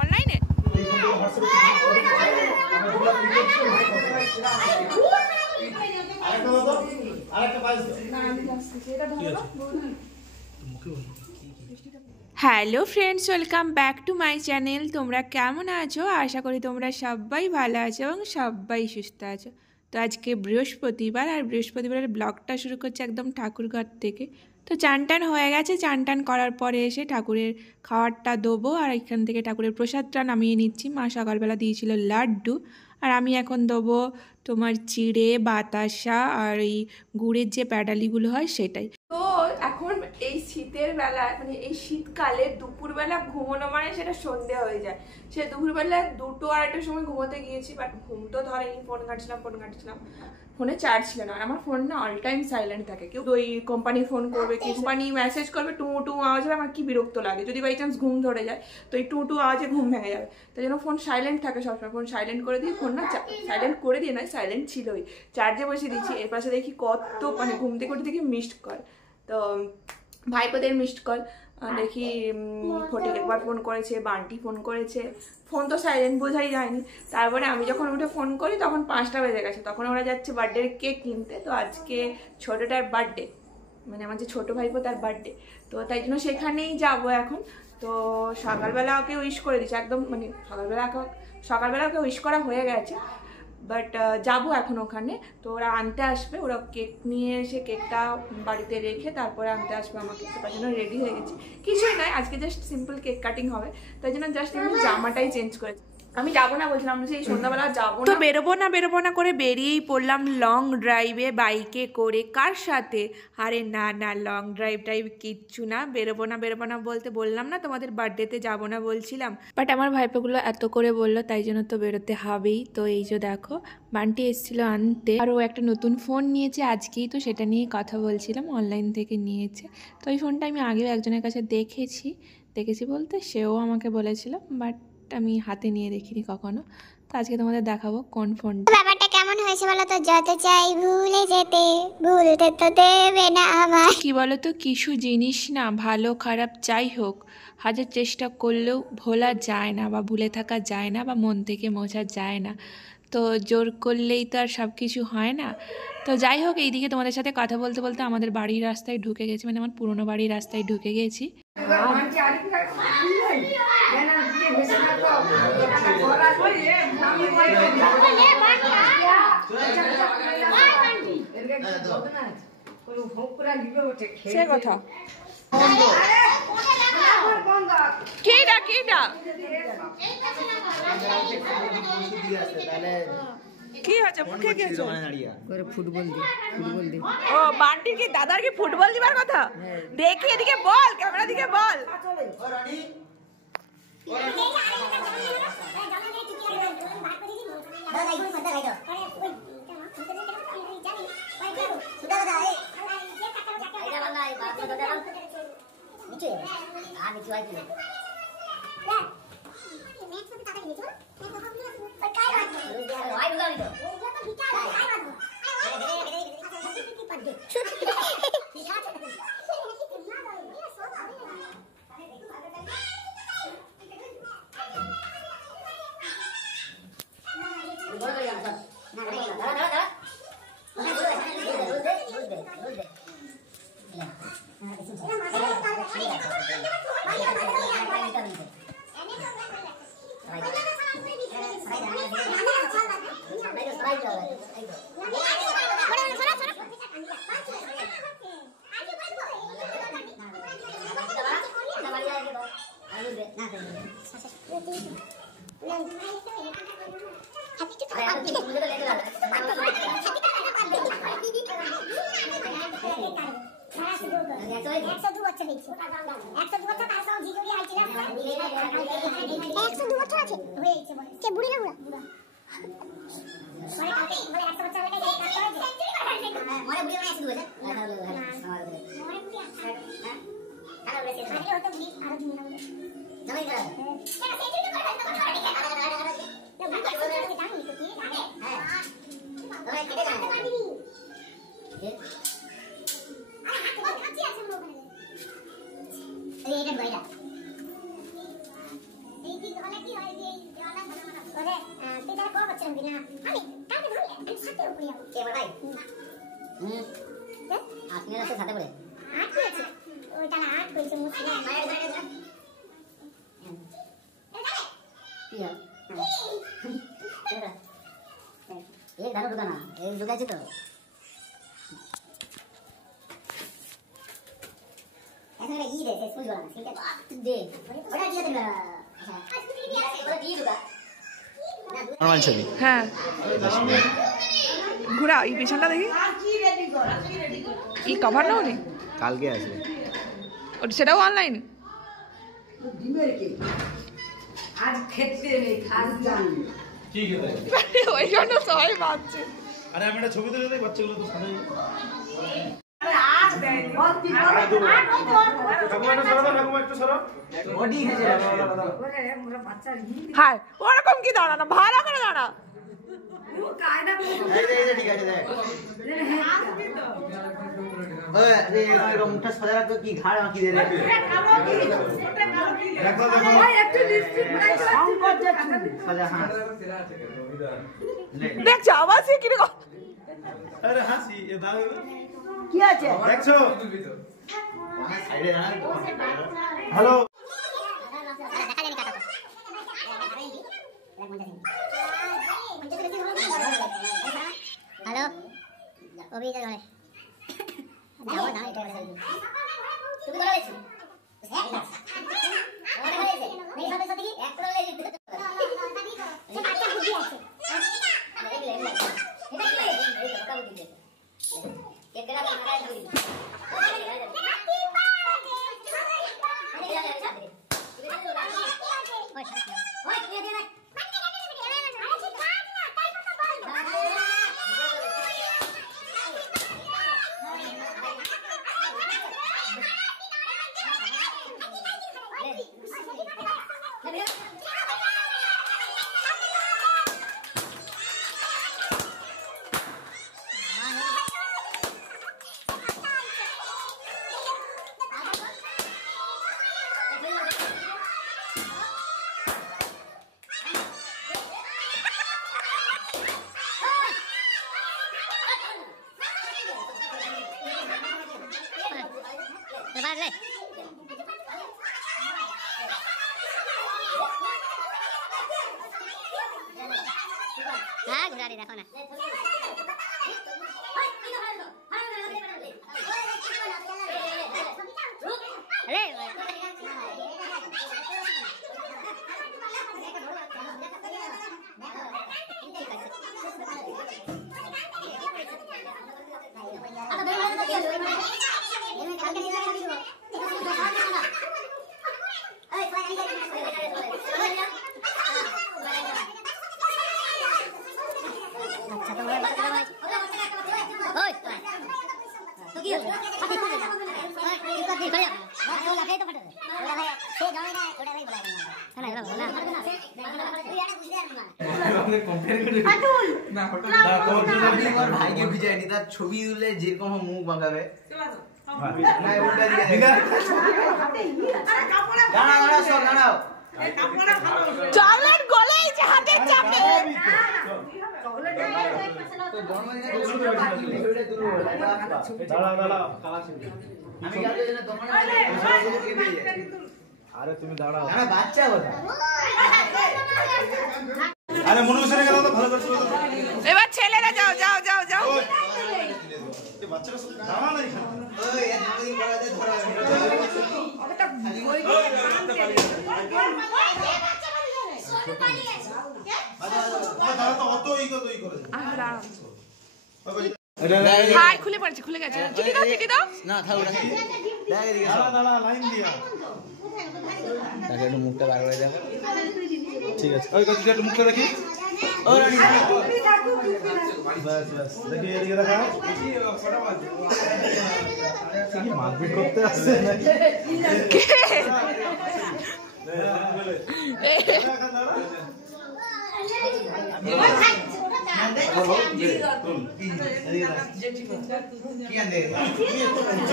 অনলাইনে hello friends, welcome back to my channel. তোমরা কেমন আছো? আশা করি তোমরা সবাই ভালো আছো এবং সবাই সুস্থ আছো। তো আজকে বৃহস্পতিবার, আর বৃহস্পতিবারের ব্লগটা শুরু করছে একদম ঠাকুরঘর থেকে। তো চান টান হয়ে গেছে, চান টান করার পরে এসে ঠাকুরের খাবারটা দেবো, আর এখান থেকে ঠাকুরের প্রসাদটা নামিয়ে নিচ্ছি। মা সকালবেলা দিয়েছিল লাড্ডু, আর আমি এখন দেবো তোমার চিড়ে, বাতাসা আর এই গুড়ের যে প্যাডালিগুলো হয় সেটাই। তো এখন এই শীতের বেলায়, মানে এই শীতকালে দুপুরবেলা ঘুমোনো মানে সেটা সন্ধে হয়ে যায়। সে দুপুরবেলা 2টো আড়াইটার সময় ঘুমোতে গিয়েছি, বাট ঘুম তো ধরেনি। ফোন ঘাটছিলাম, ফোনে চার্জ ছিল না। আমার ফোন না অল টাইম সাইলেন্ট থাকে। কেউ ওই কোম্পানি ফোন করবে, কোম্পানি মেসেজ করবে, টু টু আওয়াজ হবে, আমার কি বিরক্ত লাগে। যদি বাই চান্স ঘুম ধরে যায় তো এই টু টু আওয়াজে ঘুম ভেঙে যাবে। তাই জন্য ফোন সাইলেন্ট থাকে সবসময়। ফোন সাইলেন্ট করে দিই, ফোন না সাইলেন্ট করে দিয়ে নয়, সাইলেন্ট ছিলই, চার্জে বসিয়ে দিচ্ছি। এর পাশে দেখি কত, মানে ঘুম থেকে উঠে দেখি মিসড কল। তো ভাইপোদের মিসড কল দেখি, ফটিক একবার ফোন করেছে, বান্টি ফোন করেছে। ফোন তো সাইলেন্ট বোঝাই যায়নি। তারপরে আমি যখন উঠে ফোন করি তখন 5টা বেজে গেছে। তখন ওরা যাচ্ছে বার্থডের কেক কিনতে। তো আজকে ছোটোটার বার্থডে, মানে আমার যে ছোটো ভাইপো তার বার্থডে। তো তাই জন্য সেখানেই যাবো এখন। তো সকালবেলা ওকে উইশ করে দিচ্ছি একদম, মানে সকালবেলা ওকে উইশ করা হয়ে গেছে, বাট যাবো এখন ওখানে। তো ওরা আনতে আসবে, ওরা কেক নিয়ে এসে কেকটা বাড়িতে রেখে তারপরে আনতে আসবে আমাকে। তো তার জন্য রেডি হয়ে গেছি। কিছুই নয়, আজকে জাস্ট সিম্পল কেক কাটিং হবে। তাই জন্য জাস্ট আমি জামাটাই চেঞ্জ করেছি। আমি যাবো না বলছিলাম, সেই সন্ধ্যাবেলা যাবো না। তো বেরোবো না করে বেরিয়েই পড়লাম লং ড্রাইভে, বাইকে করে। কার সাথে? আরে না, লং ড্রাইভ কিচ্ছু না। বেরোবো না বলতে বললাম না তোমাদের বার্থডেতে যাবো না বলছিলাম, বাট আমার ভাইপোগুলো এত করে বললো, তাই জন্য তো বেরোতে হবেই। তো এই যে দেখো, বান্টি এসেছিলো আনতে, আর ও একটা নতুন ফোন নিয়েছে আজকেই। তো সেটা নিয়ে কথা বলছিলাম, অনলাইন থেকে নিয়েছে। তো এই ফোনটা আমি আগেও একজনের কাছে দেখেছি বলতে সেও আমাকে বলেছিল, বাট আমি হাতে নিয়ে দেখিনি কখনো। তো আজকে তোমাদের দেখাবো কোন ফোনটা। ব্যাপারটা কেমন হয়েছে বলো তো? যত চাই ভুলে যেতে, ভুলতে তো দেবে না আমার। কি বলো তো, কিছু জিনিস না ভালো খারাপ যাই হোক, হাজার চেষ্টা করলেও ভোলা যায় না, বা ভুলে থাকা যায় না, বা মন থেকে মোছা যায় না। তো জোর করলেই তো আর সব কিছু হয় না। তো যাই হোক, এইদিকে তোমাদের সাথে কথা বলতে বলতে আমাদের বাড়ির রাস্তায় ঢুকে গেছি, মানে আমার পুরোনো বাড়ির রাস্তায় ঢুকে গেছি। সে কথা কেডা কি আছে মুখে গেছে করে ফুটবল দি। ও বান্টির কি দাদার কি ফুটবল দিবার কথা? দেখি এদিকে বল, ক্যামেরা দিকে বল। কে ভাই আপনি আছে সাথে বলে আট হয়েছে ওইটা না আট হয়েছে মুসলিম एक धारा दुकाना एक दुकान तो ऐसा मेरा ई दे से स्कूल वाला ठीक है दे बड़ा दिया तेरा अच्छा आज भी दिया बड़ा दिया दुका নরমাল ছবি হ্যাঁ ঘোরা এই পেছনটা দেখি এই কভার নাও রে কালকে আসবে ওটা সেটাও অনলাইন আজ খেতে নেই খাস জানি কি খেতে ওই জন্য সবাই ভাবছে আরে আমি একটা ছবি তুলে দেই বাচ্চাগুলো তো সামনে আজ দেয় একটু সরো বডি খেতে ওরে মোরা বাচ্চা হ্যাঁ ওরকম কি দাঁড়ানো ভালো করে দাঁড়া ও কায়দা এই ঠিক আছে দেখ ওই এই মুখটা সাদা রাখো কি ঘাড় মাখি দে রে দেখো দেখো ওই একটু লিপস্টিক বানাইছো সংকট যাচ্ছে সাদা হ্যাঁ দেখ আওয়াজ কি রে আরে হাসি এ দাও কি আছে দেখছো সাইডে দাঁড়া হ্যালো हेलो अभी इधर है जाओ ना इधर है तू भी बोला लेछु और है से नहीं साथे साथे की एक करोड़ ले ले ये बात बुद्धि আছে ये केड़ा का है बाहर ले हाँ घुरा रही देखो ना अरे ভাইকে বুঝায়নি তার ছবি তুলে যেরকম মুখ বাঁকাবে না উল্টা দিকে দাঁড়াও সব দাঁড়াও চকলেট গলেই যে হাতের চাপে আরে তুমি দাঁড়াও বাচ্চা কথা আরে মনে হচ্ছে গেল তো ভালো করে চলো এবার ছেলেরা যাও যাও যাও যাও বাচ্চারা সাথে দাঁড়া না এখানে ওই এতদিন পড়াতে ধরা দাঁড়া তো অত ই করে হাই খুলে পড়ছে খুলে গেছে চিঠি দাও না থাক ওটা দেখ এদিকে দাঁড়া লাইন দিয়া তাকে একটু মুখটা বার করে দেখো ঠিক আছে ওই কত একটু মুখটা দেখি ও রানী বাস বাস দেখি এদিকে দেখা কি মারপিট করতে আসছে নাকি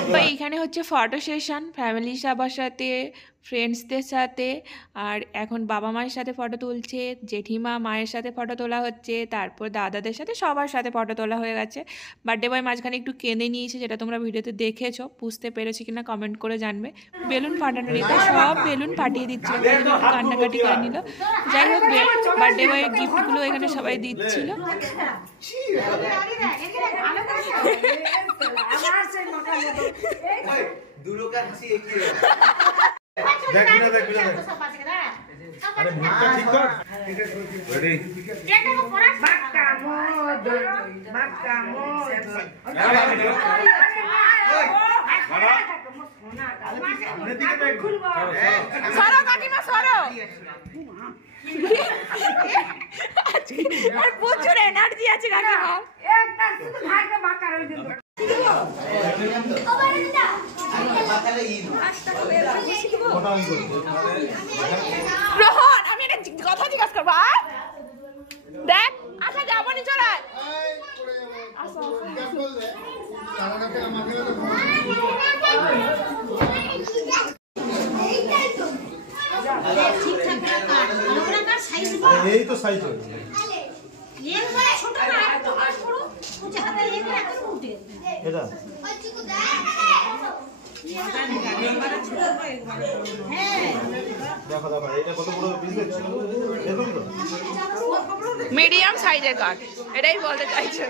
তো এইখানে হচ্ছে ফটো সেশন ফ্যামিলি সবার সাথে ফ্রেন্ডসদের সাথে। আর এখন বাবা মায়ের সাথে ফটো তুলছে, জেঠিমা মায়ের সাথে ফটো তোলা হচ্ছে, তারপর দাদাদের সাথে সবার সাথে ফটো তোলা হয়ে গেছে। বার্থডে বয় মাঝখানে একটু কেঁদে নিয়েছে, যেটা তোমরা ভিডিওতে দেখেছো, বুঝতে পেরেছি কিনা কমেন্ট করে জানবে। বেলুন ফাটানো নিতে সব বেলুন ফাটিয়ে দিচ্ছিল, তাই জন্য একটু কান্নাকাটি করে নিল। যাই হোক, বার্থডে বয়ের গিফটগুলো এখানে সবাই দিচ্ছিল। আরে মুখটা ঠিক কর। রেডি সরো কাকিমা সরো, আর প্রচুর এনার্জি আছে কাকিমা। রোহন, আমি একটা কথা জিজ্ঞাসা করবো। দেখ, আচ্ছা যাবো নি, চলে আয়। এই তো সাইজ হয়েছে। এটা দেখো দেখো, এটা কত বড় পিস দেখছো, এরকম তো মিডিয়াম সাইজের কাঠ, এটাই বলতে চাইছে।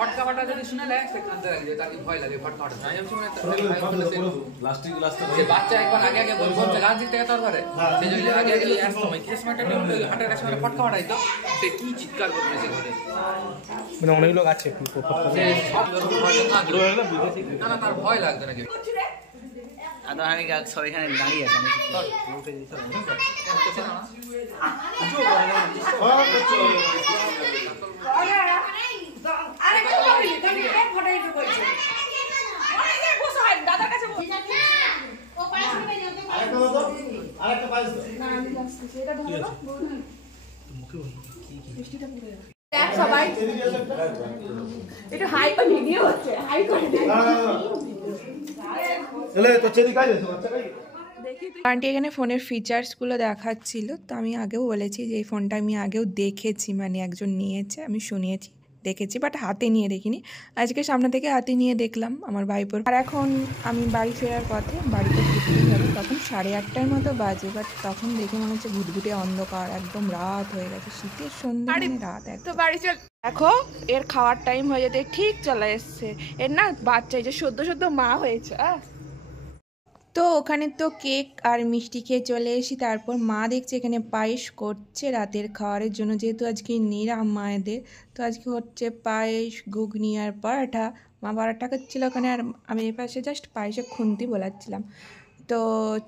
फटका फटा যদি শুনে নেয় সে কাঁদতে লাগে, তার কি ভয় লাগে ফটকা ফটা। আমি শুনে লাস্টিক লাস্ট সে বাচ্চা একবার আগে আগে বলছে গান শিখতে গেছে তোর ঘরে, সে যদি আগে আগে আসতো ওই ক্রিসমাসটা হাঁটার কাছে ফটকা ফাটাইতো, সে কি চিৎকার করবে সে ঘরে। মানে অনেক লোক আছে সে সব না না, তার ভয় লাগতো নাকি। আদা আমি সব এখানে দাঁড়িয়ে আছি, সবাই একটু হাই করে ভিডিও হচ্ছে, হাই করে তো চেরি কাজ আছে, বাচ্চা কাজ। আন্টি এখানে ফোনের ফিচার্সগুলো দেখাচ্ছিল। তো আমি আগেও বলেছি যে এই ফোনটা আমি আগেও দেখেছি, মানে একজন নিয়েছে, আমি শুনিয়েছি, দেখেছি, বাট হাতে নিয়ে দেখিনি। আজকে সামনে থেকে হাতে নিয়ে দেখলাম আমার ভাইপোর। আর এখন আমি বাড়ি ফেরার পথে, বাড়িতে ফিরতে যাবো, তখন 8:30টার মতো বাজে। বাট তখন দেখে মনে হচ্ছে ঘুটঘুটে অন্ধকার, একদম রাত হয়ে গেছে, শীতের সন্ধ্যা, রাত একদম। বাড়ি চল, দেখো এর খাওয়ার টাইম হয়ে যেতে ঠিক চলে এসছে। এর না বাচ্চা, এই যে সদ্য মা হয়েছে। তো ওখানে তো কেক আর মিষ্টি খেয়ে চলে এসি। তারপর মা দেখছে এখানে পায়েস করছে রাতের খাওয়ারের জন্য, যেহেতু আজকে নিরাম মায়েদের। তো আজকে হচ্ছে পায়েস, ঘুগনি আর পরাঠা। মা পরাঠা করছিল ওখানে, আর আমি এই পাশে জাস্ট পায়েসে খুন্তি বোলাচ্ছিলাম। তো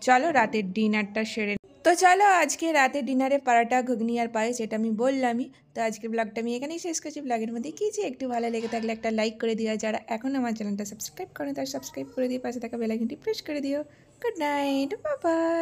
চলো রাতের ডিনারটা সেরে। তো চলো আজকে রাতের ডিনারে পরাঠা, ঘুগনি আর পায়েস, এটা আমি বললামই। তো আজকের ব্লগটা আমি এখানেই শেষ করছি। ব্লগের মধ্যে কি যে একটু ভালো লেগে থাকলে একটা লাইক করে দিও, যারা এখন আমার চ্যানেলটা সাবস্ক্রাইব করে তারা সাবস্ক্রাইব করে দিয়ে পাশে থাকা বেল আইকনটি প্রেস করে দিও। Good night, bye bye.